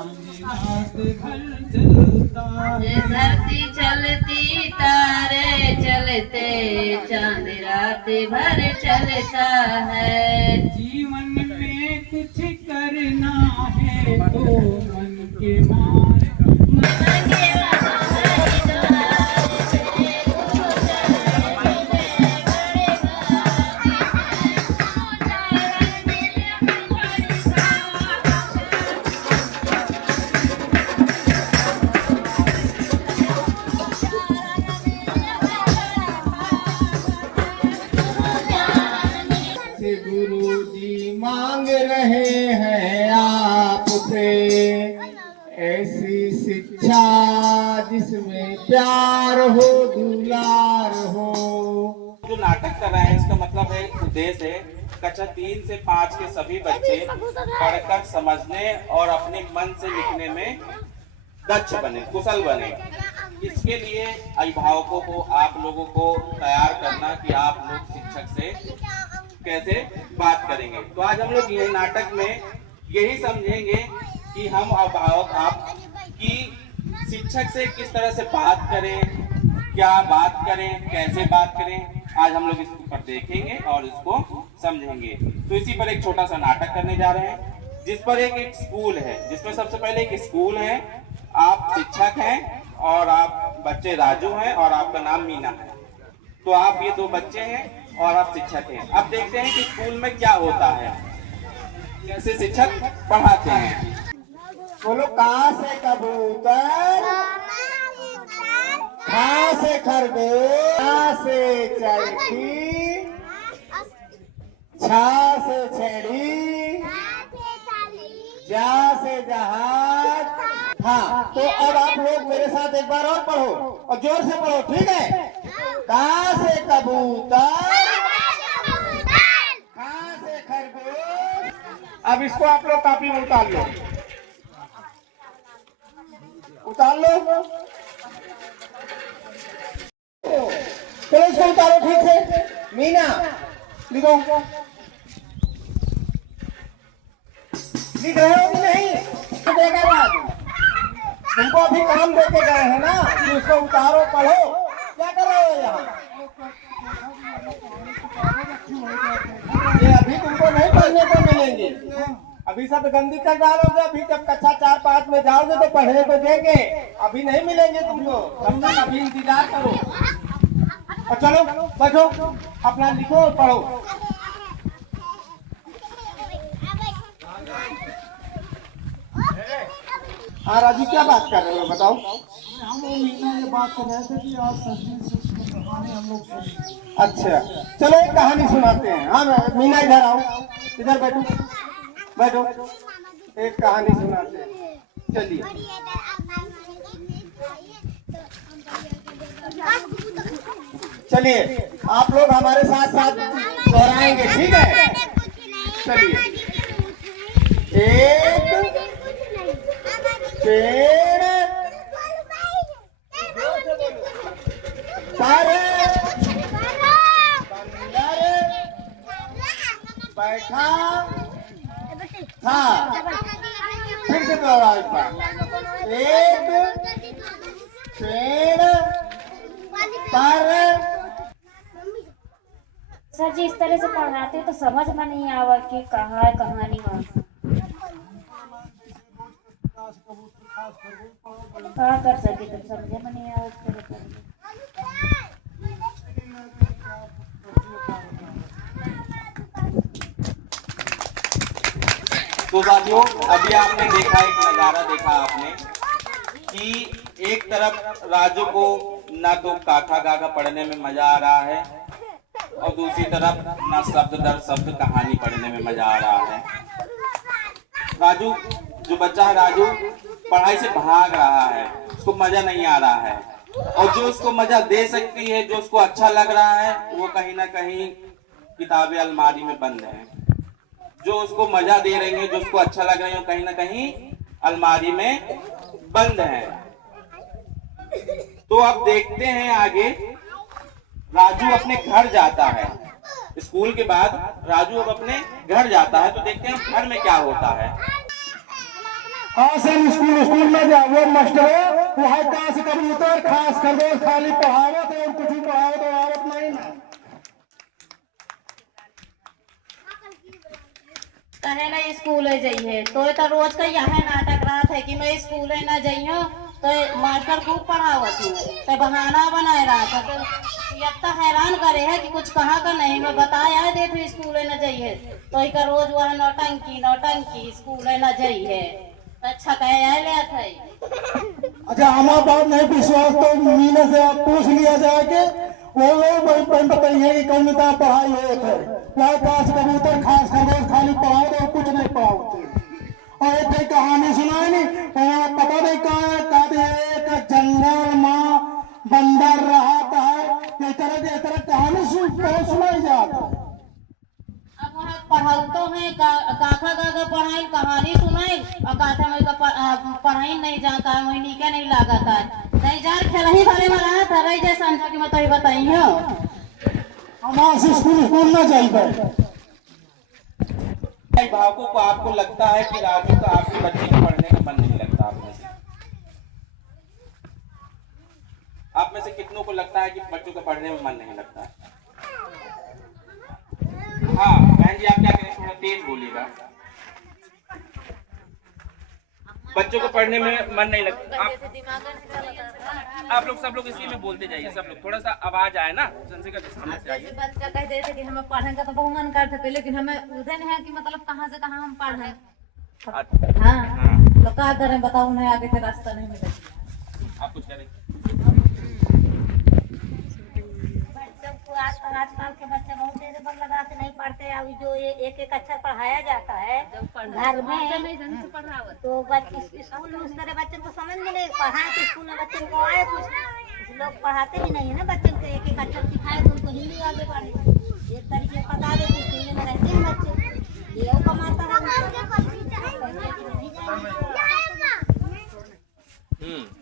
धरती चलती तारे चलते चांद रात भर चलता है। जीवन में कुछ करना है तो मन के मार गुरुजी मांग रहे हैं आपसे ऐसी शिक्षा जिसमें प्यार हो दुलार हो। जो नाटक कर रहे हैं इसका मतलब है उद्देश्य है कक्षा 3 से 5 के सभी बच्चे पढ़कर समझने और अपने मन से लिखने में दक्ष बने, कुशल बने। इसके लिए अभिभावकों को, आप लोगों को तैयार करना कि आप लोग शिक्षक से कैसे बात करेंगे। तो आज हम लोग ये नाटक में यही समझेंगे कि हम अभिभावक आप की शिक्षक से किस तरह से बात करें, क्या बात करें, कैसे बात करें। आज हम लोग इसको पर देखेंगे और इसको समझेंगे। तो इसी पर एक छोटा सा नाटक करने जा रहे हैं जिस पर एक स्कूल है, जिसमें सबसे पहले एक स्कूल है, आप शिक्षक हैं और आप बच्चे राजू हैं और आपका नाम मीना है। तो आप ये दो बच्चे हैं और आप शिक्षक हैं। अब देखते हैं कि स्कूल में क्या होता है, कैसे शिक्षक पढ़ाते हैं। बोलो कहाँ से कबूतर, कहाँ से खरगोश, कहाँ से चरखी, छा से छेड़ी, जा से जहाज। हाँ, तो अब आप लोग मेरे साथ एक बार और पढ़ो और जोर से पढ़ो, ठीक है। कहाँ से कबूतर, कहाँ से खरगोश। अब इसको आप लोग कॉपी में उतार लो, उतार लो। चलो इसको उतारो ठीक से। मीना लिखो, लिख रहे हो कि नहीं? देगा बात, तुमको अभी काम देके गए हैं ना कि उसको उतारो, पढ़ो। क्या कर रहे हो यहाँ? ये अभी तुमको नहीं पढ़ने को मिलेंगे, अभी सब गंदी कर डालोगे। अभी जब कक्षा 4-5 में जाओगे तो पढ़ने को देंगे, अभी नहीं मिलेंगे तुमको। तब तक अभी इंतजार करो और चलो बैठो, अपना लिखो और पढ़ो। हाँ राजू, क्या बात कर रहे हो बताओ? हम मीना ये बात कर रहे थे कि आज संस्कृत शिक्षक की कहानी हम लोग सुने। अच्छा, चलो एक कहानी सुनाते हैं। हाँ मीना, इधर आओ, इधर बैठो, बैठो, एक कहानी सुनाते हैं। चलिए, चलिए आप लोग हमारे साथ साथ दोहराएंगे, ठीक है। चलिए, एक पेड़ पर बंदर बैठा था। फिर से दोहराओ एक बार। एक पेड़ पर। सर जी इस तरह से पढ़ाते तो समझ में नहीं आवा कि कहाँ है कहानी वहाँ क्या कर सके, तो समझे में नहीं आवा इस तरह से। तो साथियों, अभी आपने देखा, एक नजारा देखा आपने कि एक तरफ राजू को ना तो काका काका पढ़ने में मजा आ रहा है और दूसरी तरफ ना शब्द दर शब्द कहानी पढ़ने में मजा आ रहा है। राजू, जो बच्चा है राजू, पढ़ाई से भाग रहा है, उसको मजा नहीं आ रहा है। और जो उसको मजा दे सकती है, जो उसको अच्छा लग रहा है, वो कहीं ना कहीं किताबें अलमारी में बंद है। जो उसको मजा दे रही है, जो उसको अच्छा लग रहा है, वो कहीं ना कहीं अलमारी में बंद है। तो अब देखते हैं आगे। राजू अपने घर जाता है, स्कूल के बाद राजू अब अपने घर जाता है। तो देखते हैं घर में क्या होता है। आज से हम स्कूल में जाओ, वो मास्टर वहाँ का से कबूतर खास कर दो, खाली पढ़ावत और कुछ भी पढ़ावत और आवत नहीं ना। कहे ना स्कूल जाइए तो रोज का यह नाटक रात है कि मैं स्कूल ना जाइयो, तो मास्टर खूब पढ़ावती है तो बहाना बनाए रहा था, तो अब तक हैरान करे है कि कुछ कहाँ का नहीं, मैं बताया है देखो स्कूल न जाइए, तो एक रोज वह नौटंकी स्कूल न जाइए। अच्छा कहे ले थे। अच्छा हमारा बात नहीं विश्वास तो मीना से आप पूछ लिया जाए कि वो बताइए कि कौन सा पढ़ाई हो थे, क्या खास कबूतर खास खबर खाली पढ़ाओ और कुछ नहीं पढ़ाओ। और एक कहानी सुनाए नहीं, पता नहीं कहा एक जंगल में बंदर रहा था, इस तरह कहानी सुनाई जाता। अब वहाँ पढ़ातो है काका पढ़ाई कहानी सुनाई और काका में पढ़ाई नहीं जाता है, वही नीके नहीं लागता है, नहीं जान खेलही भरे में रहा था रही जैसा कि मैं तो बताइयो हमारे से स्कूल न जाइए। भावकों को आपको लगता है कि राजू का आपके बच्चे को पढ़ने का मन नहीं लगता? आप में से कितनों को लगता है कि बच्चों को पढ़ने में मन नहीं लगता? हाँ बहन जी, आप क्या करें, थोड़ा तेज बोलिएगा। बच्चों को पढ़ने में मन नहीं लगता। आप लोग सब लोग इसी में बोलते जाइए, सब लोग थोड़ा सा आवाज आए ना, चंद्रिका के सामने से आइए। बच्चा कहते थे कि हमें पढ़ने का तो बहुत मन करते थे, लेकिन हमें उधर नहीं है कि मतलब कहाँ से कहाँ हम पढ़े। हाँ तो क्या करें बताओ, उन्हें आगे से रास्ता नहीं मिलेगा। आप कुछ करें। आजकल के बच्चे बहुत देर पर लगा के नहीं पढ़ते, अभी जो ये एक अक्षर पढ़ाया जाता है घर में, तो स्कूल में उस तरह बच्चों को समझ में नहीं पढ़ाए, तो स्कूल में बच्चों को आए कुछ लोग पढ़ाते ही नहीं है ना, बच्चों को एक अक्षर सिखाए तो उनको हिंदी आगे बढ़े, एक तरीके पता दे तो हिंदी में रहते हैं बच्चे, ये कमाता है।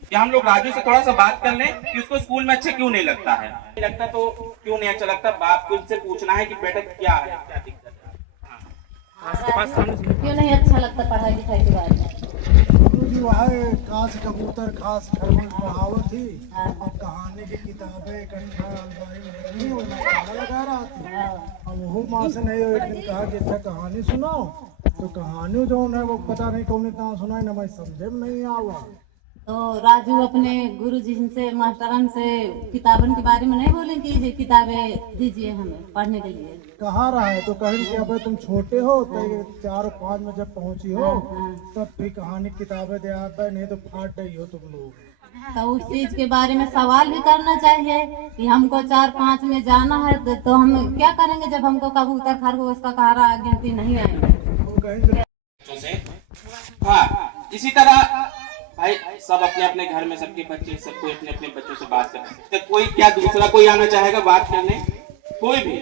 क्या हम लोग राजू से थोड़ा सा बात कर लें कि उसको स्कूल में अच्छा क्यों नहीं लगता है? नहीं लगता तो क्यों नहीं अच्छा लगता, बाप को उससे पूछना है कि बेटा क्या है, क्या दिक्कत है? क्यों नहीं अच्छा लगता पढ़ाई लिखाई के बारे में? वह खास कबूतर खास खरगोश पढ़ावत थी, और कहानी की किताबें इकट्ठा अलमारी में रखी, वो मैं ताला लगा रहा था, अब वो माँ से नहीं एक दिन कहा कि अच्छा कहानी सुनाओ, तो कहानी जो है वो पता नहीं कौन इतना सुनाई ना, मैं समझे में नहीं आवा। तो राजू अपने गुरु जी से मास्टरन से किताबन के बारे में नहीं बोले कि ये किताबें दीजिए हमें पढ़ने के लिए? कहाँ रहा है तो कहीं कि अब तुम छोटे हो तो 4 और 5 में जब पहुंची हो तब भी कहानी किताबें दे आता है, नहीं तो फाट गई हो तुम लोग। तो उस चीज के बारे में सवाल भी करना चाहिए कि हमको 4-5 में जाना है, तो हम क्या करेंगे जब हमको कबूतर खरगोश का कहारा गिनती नहीं आएंगे। हाँ इसी तरह भाई सब अपने अपने घर में सबके बच्चे, सबको अपने अपने बच्चों से बात करते, तो कोई क्या दूसरा कोई आना चाहेगा बात करने? कोई भी,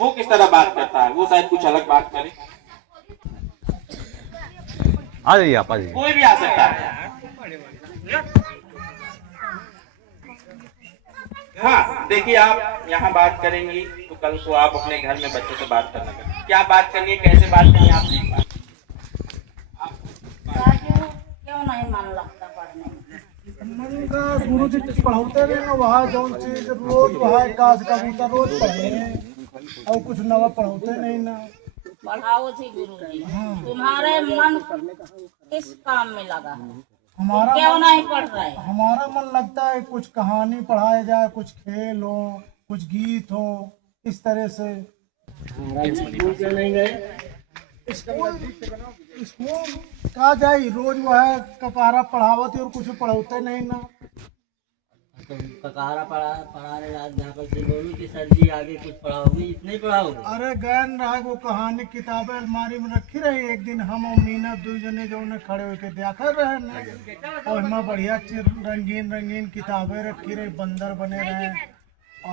वो किस तरह बात करता है, वो शायद कुछ अलग बात करे। आ जाइए आप, आ जाइए। कोई भी आ सकता है। हाँ देखिए, आप यहाँ बात करेंगी तो कल को आप अपने घर में बच्चों से बात करना करें। क्या बात करनी है, कैसे बात करनी है, आप नहीं बात। क्यों नहीं मन लगता पढ़ने मन का गुरु जी पढ़ाते रहे ना, वहाँ जो चीज रोज वहाँ काश कबूतर रोज पढ़े और कुछ नवा पढ़ाते नहीं ना। पढ़ाओ थी गुरु जी, तुम्हारे मन किस काम में लगा है, हमारा क्यों नहीं पढ़ रहे? हमारा मन लगता है कुछ कहानी पढ़ाया जाए, कुछ खेल हो, कुछ गीत हो, इस तरह से। स्कूल कहा जाए, रोज वो है ककारा पढ़ावत और कुछ पढ़ाते नहीं ना। तो ककारा पढ़ाने जहाँ पर से बोलूँ कि सर जी आगे कुछ पढ़ाओगे, इतने पढ़ाओगे? अरे गैन रहा वो कहानी किताबें अलमारी में रखी रही, एक दिन हम और मीना 2 जने जो ने खड़े होके देखा रहे ना, और हमें बढ़िया रंगीन रंगीन किताबें रखी रही, बंदर बने रहे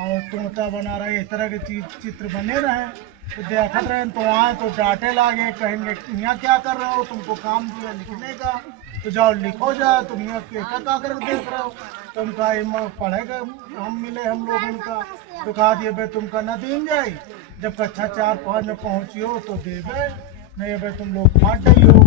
और तोता बना रहे, इस तरह के चित्र बने रहे, तो देखते रहे तो आए तो डांटे लागे, कहेंगे यहाँ क्या कर रहे हो, तुमको काम दिया लिखने का, तो जाओ लिखो जाए, तुम यहाँ क्या कर देख रहे हो, तो उनका पढ़ेगा हम मिले हम लोग उनका, तो कहा दिए भाई तुमका न दिन जाए, जब कक्षा 4-5 में पहुँची हो तो दे भाई, नहीं भाई तुम लोग फाट गई हो।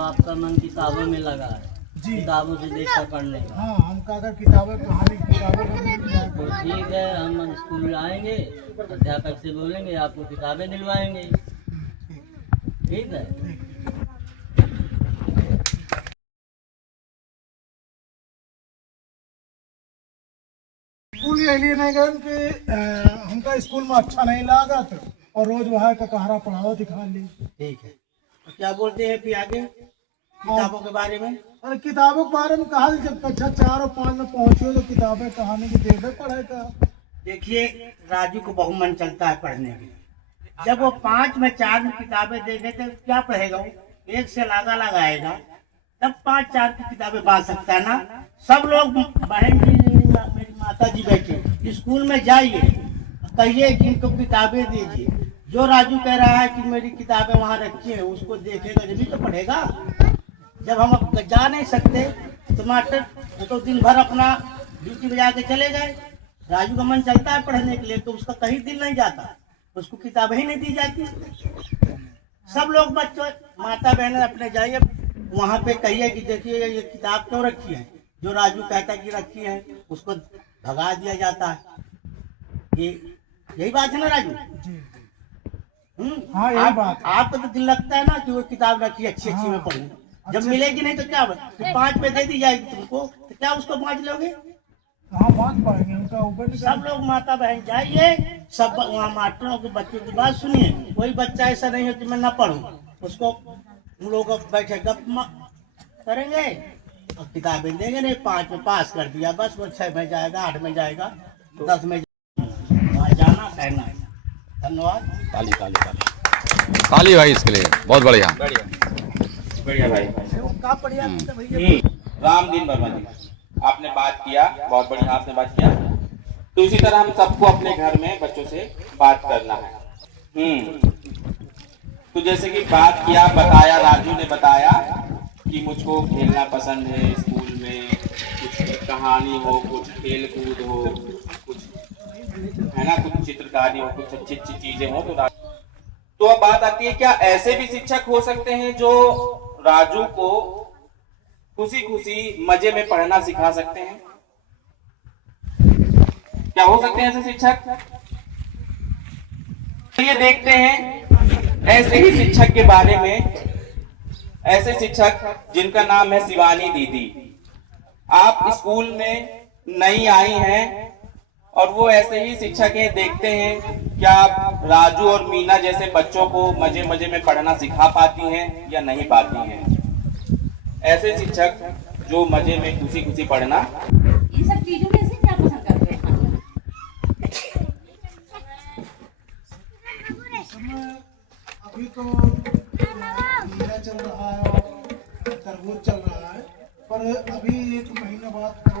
आपका मन किताबों में लगा है, जी किताबों से देखकर पढ़ने का। हाँ, हमका अगर किताबें कहानी किताबें का मिल जाए तो ठीक है, हम स्कूल आएंगे, अध्यापक से बोलेंगे, आपको किताबें दिलवाएंगे। ठीक है। स्कूल इसलिए नहीं गए कि हमका स्कूल में अच्छा नहीं लगा था और रोज वहाँ का कहारा पढ़ाओ दिखा ली। ठीक है, तो क्या बोलते हैं फिर आगे किताबों के बारे में? अरे किताबों के बारे में कहा, जब कक्षा 4 और 5 में पहुंचे तो किताबें कहानी की देखे पढ़ेगा। देखिए, राजू को बहुत मन चलता है पढ़ने के लिए। जब वो 5 में 4 में किताबें देखे तो क्या पढ़ेगा वो? एक से लगाएगा, तब 5-4 की किताबें बांध सकता है ना। सब लोग, बहन जी, मेरी माता जी बैठे, स्कूल में जाइए, कहिए कि इनको किताबें दीजिए। जो राजू कह रहा है कि मेरी किताबें वहाँ रखी है, उसको देखेगा जब तो पढ़ेगा। जब हम अब जा नहीं सकते तो मास्टर तो दिन भर अपना ड्यूटी बजा के चले गए। राजू का मन चलता है पढ़ने के लिए, तो उसका कहीं दिल नहीं जाता, उसको किताबें ही नहीं दी जाती। सब लोग बच्चों, माता बहन अपने जाइए वहाँ पे, कहिए कि देखिए ये किताब क्यों रखी है। जो राजू कहता है कि रखी है, उसको भगा दिया जाता है। यही बात है ना राजू? हाँ, यही बात। आपको तो दिल लगता है ना कि वो किताब रखी अच्छी में पढ़ूं। जब मिलेगी नहीं तो क्या, तो 5 पे दे दी जाएगी तुमको, तो क्या उसको बांट लोगे? हाँ, बात पाएंगे उनका ऊपर। सब लोग माता बहन जाइए, सब वहाँ मास्टरों के बच्चों की बात सुनिए। कोई बच्चा ऐसा नहीं है कि मैं ना पढ़ूं, उसको हम लोग बैठे गप करेंगे और किताबें देंगे। नहीं, 5 में पास कर दिया बस, वो 6 में जाएगा, 8 में जाएगा, 10 में जाना कहना। धन्यवाद। ताली ताली ताली ताली भाई इसके लिए, बहुत बढ़िया बढ़िया भाई। रामदीन वर्मा जी, आपने बात किया, बहुत बढ़िया आपने बात किया। तो इसी तरह हम सबको अपने घर में बच्चों से बात करना है। तो जैसे कि बात किया, बताया, राजू ने बताया कि मुझको खेलना पसंद है, स्कूल में कुछ कहानी हो, कुछ खेल कूद हो, कुछ है ना, कुछ चित्रकारी हो, कुछ अच्छी अच्छी चीजें हो। तो अब बात आती है, क्या ऐसे भी शिक्षक हो सकते हैं जो राजू को खुशी खुशी मजे में पढ़ना सिखा सकते हैं? क्या हो सकते हैं ऐसे शिक्षक? चलिए देखते हैं ऐसे ही शिक्षक के बारे में। ऐसे शिक्षक जिनका नाम है शिवानी दीदी। आप स्कूल में नई आई हैं और वो ऐसे ही शिक्षक हैं। देखते हैं क्या आप राजू और मीना जैसे बच्चों को मजे मजे में पढ़ना सिखा पाती हैं या नहीं पाती हैं। ऐसे शिक्षक जो मजे में खुशी खुशी पढ़ना। इन सब चीजों में से क्या पसंद करते हैं? अभी तो खीरा चल रहा है और तरबूज चल रहा है, पर अभी 1 महीने बाद तो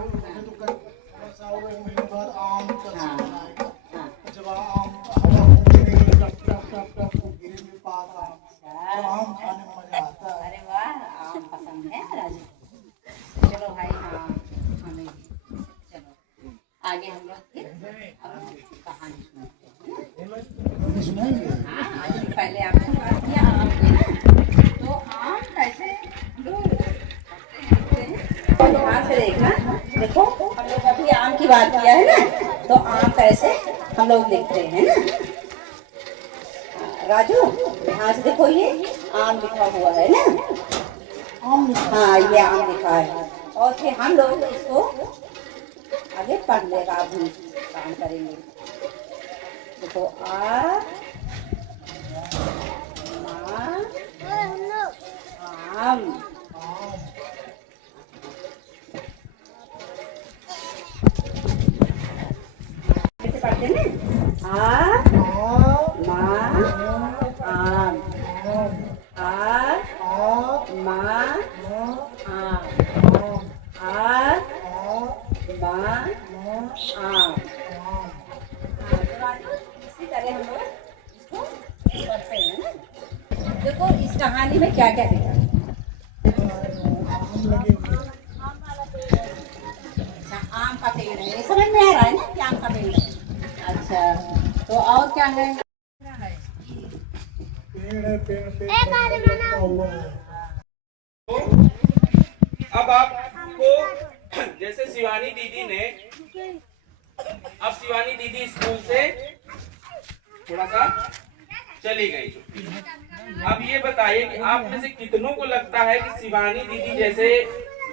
वर्षा हो, 1 महीने बाद आम का सीजन आएगा। जब आम हवा फूकेगी, टप टप टप टप गिरेगी पात आम, तो आम खाने में मजा आता है। अरे वाह, आम पसंद है राजू। चलो भाई, हाँ हमें चलो आगे हम लोग फिर कहानी सुनते हैं। हाँ, पहले आपने बात किया आम की ना, तो आम कैसे ध्यान से देखना। देखो, हम लोग अभी आम की बात किया है ना, तो आम कैसे हम लोग लिख रहे हैं ना। राजू, ध्यान से देखो, ये आम लिखा हुआ है ना, आम। हाँ, ये आम लिखा है। और फिर हम लोग इसको आगे पढ़ लेगा, अभी काम करेंगे। देखो, आ आम, कैसे पढ़ते हैं ना? आ मा आम, आ मा आम, आ मा आम। इसी तरह हम लोग इसको पढ़ते हैं ना। देखो, इस कहानी में क्या क्या लिखा है। अच्छा, आम का पेड़ है, ये समझ में आ रहा है ना कि आम का पेड़ है। अच्छा, तो और क्या है? पेड़ है, पेड़ पे अब आपको जैसे शिवानी दीदी ने, अब शिवानी दीदी स्कूल से थोड़ा सा चली गई। अब ये बताइए कि आप में से कितनों को लगता है कि शिवानी दीदी जैसे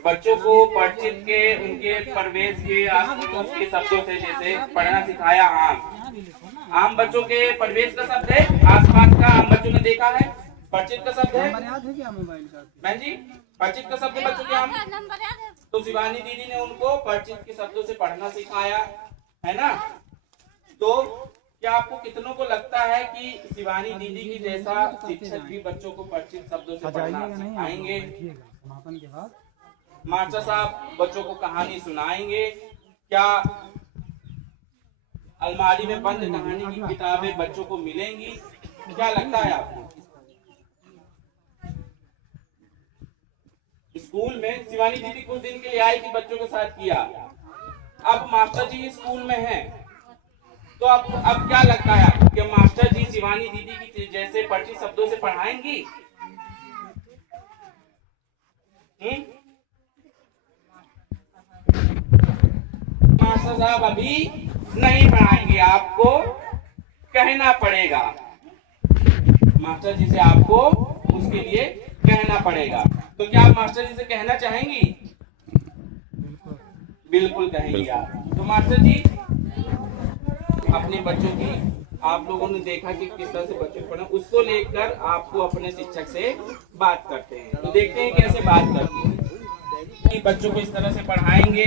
बच्चों को परिचित के, उनके परिवेश के, आस-पड़ोस के शब्दों से जैसे पढ़ना सिखाया। आम बच्चों के परिवेश का शब्द है, आसपास का आम बच्चों ने देखा है, परिचित का शब्द है बहन जी, परिचित का शब्द बच्चों के आम। तो शिवानी दीदी ने उनको परिचित के शब्दों से पढ़ना सिखाया, है ना। तो क्या आपको कितनों को लगता है कि शिवानी दीदी की जैसा शिक्षक भी बच्चों को परिचित शब्दों से पढ़ना सिखाएंगे? मास्टर साहब बच्चों को कहानी सुनाएंगे? क्या अलमारी में बंद कहानी की किताबें बच्चों को मिलेंगी? क्या लगता है आपको? स्कूल में शिवानी दीदी कुछ दिन के लिए आई थी, बच्चों के साथ किया। अब मास्टर जी स्कूल में हैं, तो अब क्या लगता है आपको कि मास्टर जी शिवानी दीदी की जैसे परिचित शब्दों से पढ़ाएंगी? मास्टर साहब अभी नहीं पढ़ाएंगे, आपको कहना पड़ेगा। मास्टर जी से आपको उसके लिए कहना पड़ेगा। तो क्या आप मास्टर जी से कहना चाहेंगी? बिल्कुल कहेंगी आप। तो मास्टर जी अपने बच्चों की, आप लोगों ने देखा कि किस तरह से बच्चों को पढ़ा, उसको लेकर आपको अपने शिक्षक से बात करते हैं। तो देखते हैं कैसे बात करते हैं कि बच्चों को इस तरह से पढ़ाएंगे।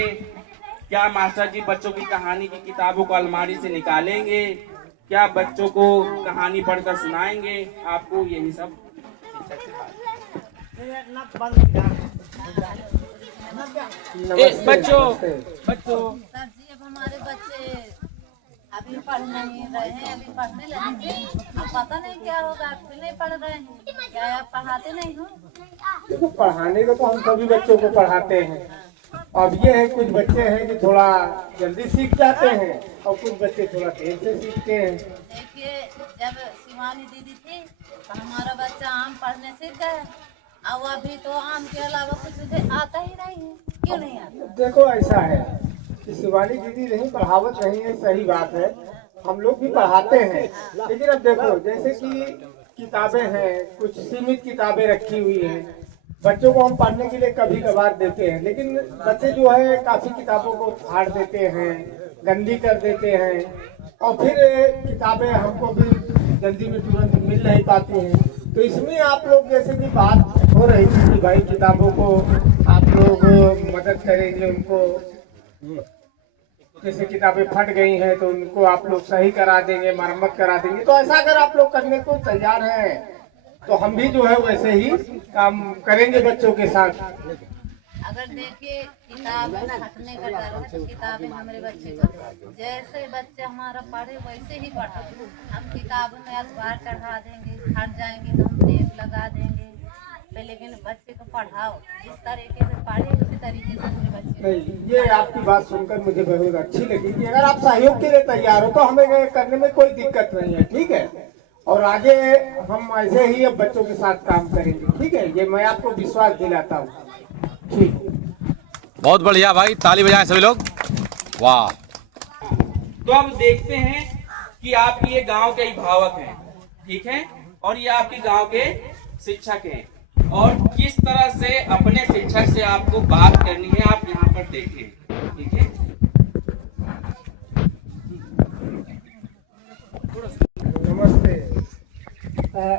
क्या मास्टर जी बच्चों की कहानी की किताबों को अलमारी से निकालेंगे? क्या बच्चों को कहानी पढ़कर सुनाएंगे? आपको यही सब शिक्षक से बात। बच्चों सर जी अब हमारे बच्चे अभी पढ़ नहीं रहे हैं, अभी पढ़ने लगेंगे। अब पता नहीं क्या होगा, आप नहीं पढ़ रहे हैं क्या? आप पढ़ाते नहीं हो? देखो पढ़ाने को तो हम सभी बच्चों को पढ़ाते हैं। अब ये है कुछ बच्चे हैं कि थोड़ा जल्दी सीख जाते हैं और कुछ बच्चे थोड़ा देर से सीखते हैं। देखिए जब शिवानी दीदी थी तो हमारा बच्चा आम पढ़ने सीख गया, अब अभी तो आम के अलावा कुछ मुझे आता ही नहीं है। क्यों नहीं आता? देखो ऐसा है कि शिवानी दीदी नहीं पढ़ावत नहीं है, सही बात है, हम लोग भी पढ़ाते हैं। लेकिन अब देखो जैसे कि किताबें हैं, कुछ सीमित किताबें रखी हुई हैं, बच्चों को हम पढ़ने के लिए कभी कभार देते हैं, लेकिन बच्चे जो है काफी किताबों को फाड़ देते हैं, गंदी कर देते हैं, और फिर किताबें हमको भी जल्दी में तुरंत मिल नहीं पाती हैं। तो इसमें आप लोग जैसे कि बात हो रही थी कि भाई किताबों को आप लोग मदद करेंगे, उनको जैसे किताबें फट गई हैं तो उनको आप लोग सही करा देंगे, मरम्मत करा देंगे। तो ऐसा अगर आप लोग करने को तैयार हैं तो हम भी जो है वैसे ही काम करेंगे बच्चों के साथ। अगर देखिए किताब फटने का डर है तो किताबें हमारे बच्चे को जैसे बच्चे हमारा पढ़े वैसे ही पढ़ा। हम किताबों में अखबार चढ़ा देंगे, फट जाएंगे तो हम टेप लगा देंगे, लेकिन बच्चे को पढ़ाओ जिस तरीके से पढ़े उसी तरीके से हमारे बच्चे। नहीं, ये आपकी बात सुनकर मुझे बहुत अच्छी लगी कि अगर आप सहयोग के लिए तैयार हो तो हमें करने में कोई दिक्कत नहीं है, ठीक है। और आगे हम ऐसे ही अब बच्चों के साथ काम करेंगे, ठीक है, ये मैं आपको विश्वास दिलाता हूँ। ठीक, बहुत बढ़िया भाई, ताली बजाएं सभी लोग, वाह। तो अब देखते हैं कि आपकी ये गांव के अभिभावक हैं, ठीक है, और ये आपके गांव के शिक्षक हैं, और किस तरह से अपने शिक्षक से आपको बात करनी है आप यहाँ पर देखें, ठीक है। नमस्ते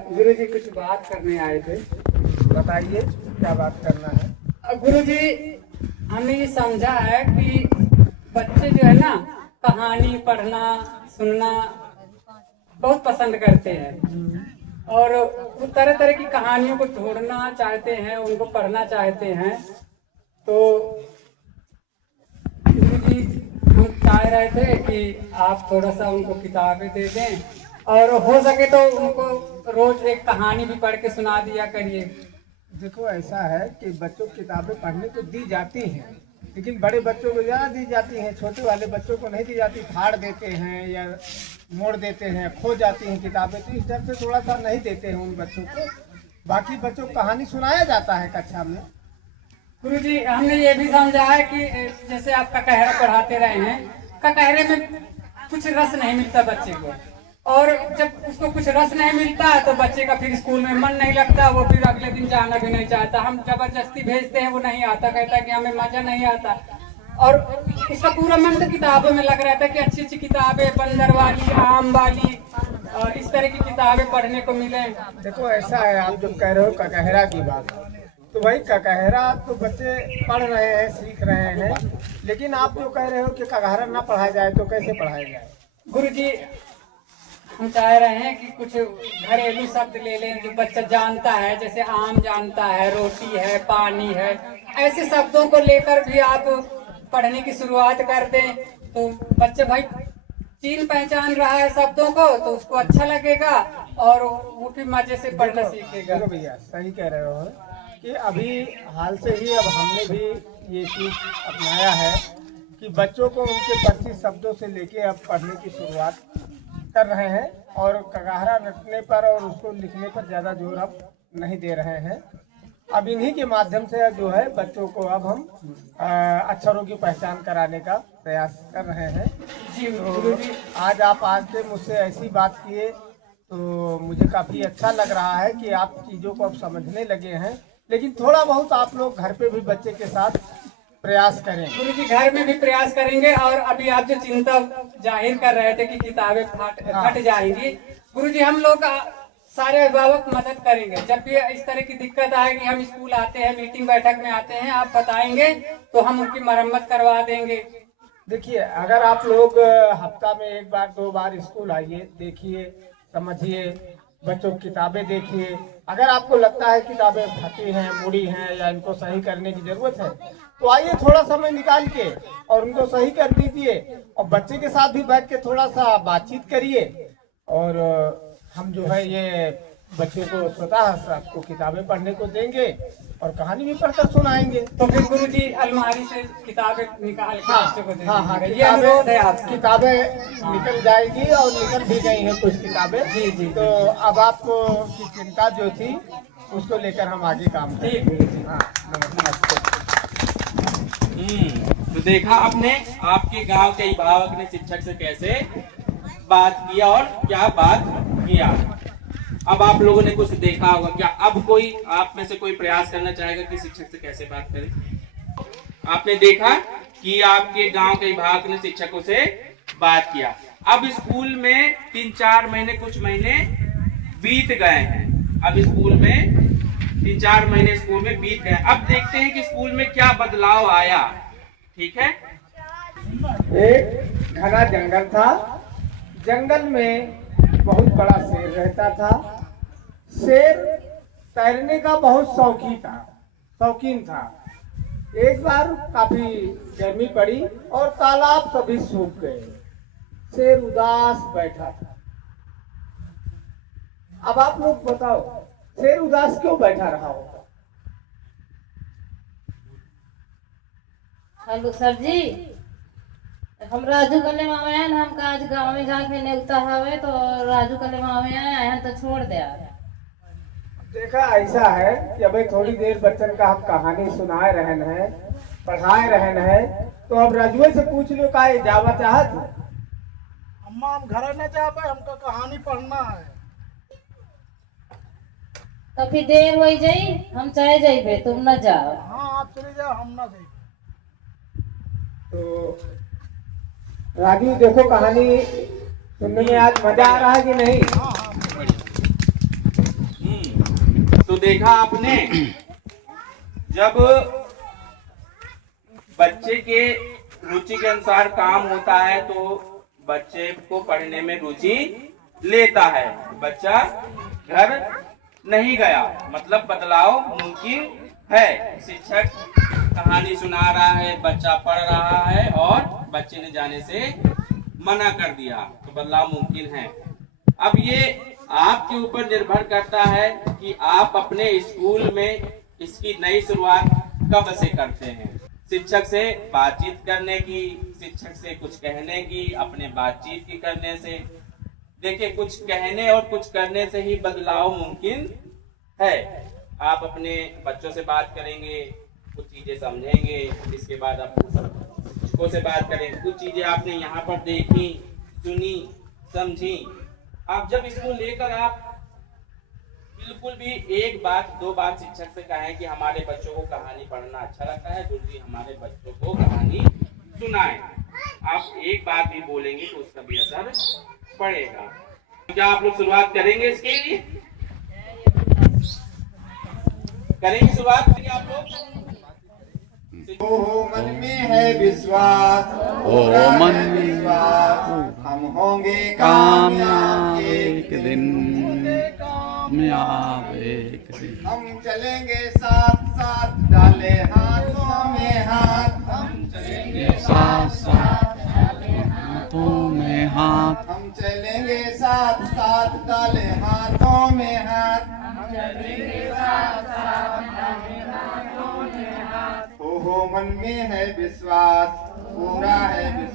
गुरु जी, कुछ बात करने आए थे, बताइए क्या बात करना है। गुरु जी हमने ये समझा है कि बच्चे जो है ना कहानी पढ़ना सुनना बहुत पसंद करते हैं, और वो तरह तरह की कहानियों को ढूंढना चाहते हैं, उनको पढ़ना चाहते हैं। तो गुरुजी हम चाह रहे थे कि आप थोड़ा सा उनको किताबें दे दें, और हो सके तो उनको रोज एक कहानी भी पढ़ के सुना दिया करिए। देखो ऐसा है कि बच्चों को किताबें पढ़ने को दी जाती हैं, लेकिन बड़े बच्चों को ज़्यादा दी जाती हैं, छोटे वाले बच्चों को नहीं दी जाती, फाड़ देते हैं या मोड़ देते हैं, खो जाती हैं किताबें, तो इस तरह से थोड़ा सा नहीं देते हैं उन बच्चों को। बाकी बच्चों को कहानी सुनाया जाता है कक्षा में, गुरुजी हमने ये भी समझा है कि जैसे आप ककहरा पढ़ाते रहे हैं, ककहरे में कुछ रस नहीं मिलता बच्चे को, और जब उसको कुछ रस नहीं मिलता तो बच्चे का फिर स्कूल में मन नहीं लगता, वो फिर अगले दिन जाना भी नहीं चाहता। हम जबरदस्ती भेजते हैं, वो नहीं आता, कहता है कि हमें मजा नहीं आता। और उसका पूरा मन तो किताबों में लग रहा था कि अच्छी अच्छी किताबें, बंदर वाली, आम वाली, और इस तरह की किताबें पढ़ने को मिले। देखो ऐसा है, आप जो कह रहे हो ककहरा की बात, तो भाई ककहरा तो बच्चे पढ़ रहे हैं, सीख रहे हैं, लेकिन आप जो कह रहे हो कि ककहरा ना पढ़ाया जाए तो कैसे पढ़ाया जाए? गुरुजी हम चाह रहे हैं कि कुछ घरेलू शब्द ले लें जो बच्चा जानता है, जैसे आम जानता है, रोटी है, पानी है, ऐसे शब्दों को लेकर भी आप पढ़ने की शुरुआत कर दें तो बच्चे भाई चीन पहचान रहा है शब्दों को, तो उसको अच्छा लगेगा और वो भी मजे से पढ़ना सीखेगा। देखो भैया सही कह रहे हो कि अभी हाल से ही अब हमने भी ये चीज अपनाया है कि बच्चों को उनके परिचित शब्दों से लेके अब पढ़ने की शुरुआत कर रहे हैं, और ककहरा रटने पर और उसको लिखने पर ज़्यादा जोर अब नहीं दे रहे हैं। अब इन्हीं के माध्यम से जो है बच्चों को अब हम अक्षरों की पहचान कराने का प्रयास कर रहे हैं। जी तो आज आप आके मुझसे ऐसी बात किए तो मुझे काफ़ी अच्छा लग रहा है कि आप चीज़ों को अब समझने लगे हैं, लेकिन थोड़ा बहुत आप लोग घर पे भी बच्चे के साथ प्रयास करें। गुरुजी घर में भी प्रयास करेंगे। और अभी आप जो चिंता जाहिर कर रहे थे कि किताबें फट जाएंगी, गुरुजी हम लोग सारे अभिभावक मदद करेंगे। जब भी इस तरह की दिक्कत आएगी, हम स्कूल आते हैं, मीटिंग बैठक में आते हैं, आप बताएंगे तो हम उनकी मरम्मत करवा देंगे। देखिए अगर आप लोग हफ्ता में 1 बार 2 बार स्कूल आइए, देखिए, समझिए, बच्चों की किताबें देखिए। अगर आपको लगता है किताबें फटी हैं, मुड़ी हैं या इनको सही करने की जरूरत है तो आइए, थोड़ा समय निकाल के और उनको सही कर दीजिए, और बच्चे के साथ भी बैठ के थोड़ा सा बातचीत करिए, और हम जो है ये बच्चों को स्वतः आपको किताबें पढ़ने को देंगे और कहानी भी पढ़कर सुनाएंगे। तो फिर गुरुजी अलमारी से किताबें निकाल के बच्चों को दे हाँ, दीजिएगा। ये अनुरोध है आपसे। किताबें निकल जाएगी और निकल भी गई हैं कुछ किताबें। जी। तो अब आपको की चिंता जो थी उसको लेकर हम आगे काम करेंगे। हाँ, नमस्ते। तो देखा आपने, आपके गांव के अभिभावक ने शिक्षक से कैसे बात किया और क्या बात किया। अब आप लोगों ने कुछ देखा होगा, क्या अब कोई आप में से कोई प्रयास करना चाहेगा कि शिक्षक से कैसे बात करें? आपने देखा कि आपके गांव के अभिभावक ने शिक्षकों से बात किया। अब स्कूल में 3-4 महीने, कुछ महीने बीत गए हैं। अब स्कूल में 3-4 महीने स्कूल में बीत गए। अब देखते हैं कि स्कूल में क्या बदलाव आया। ठीक है, एक घना जंगल था। जंगल में बहुत बड़ा शेर रहता था। शेर तैरने का बहुत शौकीन था। एक बार काफी गर्मी पड़ी और तालाब सभी सूख गए। शेर उदास बैठा था। अब आप लोग बताओ, शेर उदास क्यों बैठा रहा होगा? हेलो सर जी, हम राजू कले मामे हैं, हम आज गांव में जाके नेवता हवे तो राजू कले मामे आए हैं तो छोड़ दे। देखा ऐसा है कि अभी थोड़ी देर बच्चन का हम कहानी सुनाए रहन है, पढ़ाए रहन है, तो अब राजुए से पूछ लो का जावा चाहत। अम्मा हम घर न जा पाए, हमको कहानी पढ़ना है। तो फिर देर हो जाई, हम चाहे जाइबे, तुम न जाओ। हाँ आप चले जाओ, हम ना जाए। तो राजू देखो, कहानी सुनने में आज मजा आ रहा है कि नहीं? तो देखा आपने, जब बच्चे के रुचि के अनुसार काम होता है तो बच्चे को पढ़ने में रुचि लेता है। बच्चा घर नहीं गया, मतलब बदलाव मुमकिन है। शिक्षक कहानी सुना रहा है, बच्चा पढ़ रहा है और बच्चे ने जाने से मना कर दिया, तो बदलाव मुमकिन है। अब ये आपके ऊपर निर्भर करता है कि आप अपने स्कूल में इसकी नई शुरुआत कब से करते हैं। शिक्षक से बातचीत करने की, शिक्षक से कुछ कहने की, अपने बातचीत की करने से। देखिए, कुछ कहने और कुछ करने से ही बदलाव मुमकिन है। आप अपने बच्चों से बात करेंगे, कुछ चीजें समझेंगे, इसके बाद आप शिक्षकों से बात करेंगे। कुछ चीजें आपने यहाँ पर देखी, सुनी, समझी। आप जब इसको लेकर आप बिल्कुल भी एक बात दो बात शिक्षक से कहें कि हमारे बच्चों को कहानी पढ़ना अच्छा लगता है, गुरुजी हमारे बच्चों को कहानी सुनाएं। आप एक बात भी बोलेंगे तो उसका भी असर पड़ेगा। क्या आप लोग शुरुआत करेंगे इसके लिए? करेंगे शुरुआत आप लोग? हो मन में है विश्वास, ओ मन में विश्वास, हम होंगे कामयाब एक दिन, कामयाब एक दिन। हम चलेंगे साथ साथ, डाले हाथों में हाथ, हम चलेंगे साथ साथ हाथों में हाथ, हम चलेंगे साथ साथ, डाले हाथों में हाथ, हम चलेंगे साथ साथ, डाले हाथों में हाथ। हो मन में है विश्वास, पूरा है विश्वास।